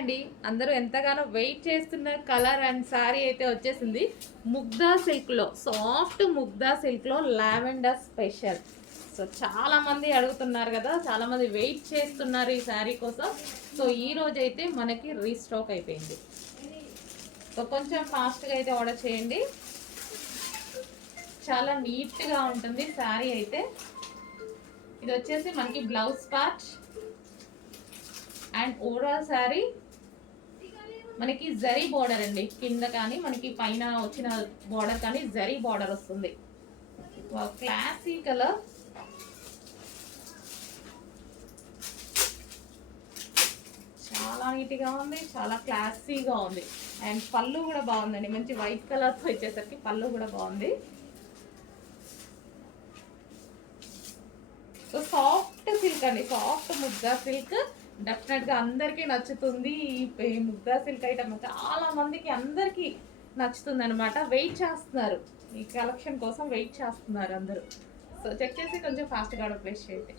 అండి, అందరూ ఎంతగానో వెయిట్ చేస్తున్న కలర్ అండ్ శారీ అయితే వచ్చేసింది. ముగ్దా సిల్క్లో, సాఫ్ట్ ముగ్దా సిల్క్లో లావెండర్ స్పెషల్. సో చాలామంది అడుగుతున్నారు కదా, చాలామంది వెయిట్ చేస్తున్నారు ఈ శారీ కోసం. సో ఈ రోజైతే మనకి రీస్టాక్ అయిపోయింది. సో కొంచెం ఫాస్ట్గా అయితే ఆర్డర్ చేయండి. చాలా నీట్గా ఉంటుంది శారీ అయితే. ఇది వచ్చేసి మనకి blouse part and overall sari మనకి జరీ బార్డర్ అండి. కింద కానీ మనకి పైన వచ్చిన బార్డర్ కానీ జరీ బార్డర్ వస్తుంది. క్లాసీ కలర్, చాలా నీట్గా ఉంది, చాలా క్లాసీగా ఉంది. అండ్ పళ్ళు కూడా బాగుందండి, మంచి వైట్ కలర్తో వచ్చేసరికి పళ్ళు కూడా బాగుంది. సో సాఫ్ట్ సిల్క్ అండి, సాఫ్ట్ ముగ్దా సిల్క్. డెఫినెట్గా అందరికీ నచ్చుతుంది. ఈ ముగ్దా సిల్క్ ఐటమ్ చాలా మందికి అందరికీ నచ్చుతుంది అనమాట. వెయిట్ చేస్తున్నారు ఈ కలెక్షన్ కోసం, వెయిట్ చేస్తున్నారు అందరూ. సో చెక్ చేసి కొంచెం ఫాస్ట్గా ఆర్డర్ ప్లేస్ చేయండి.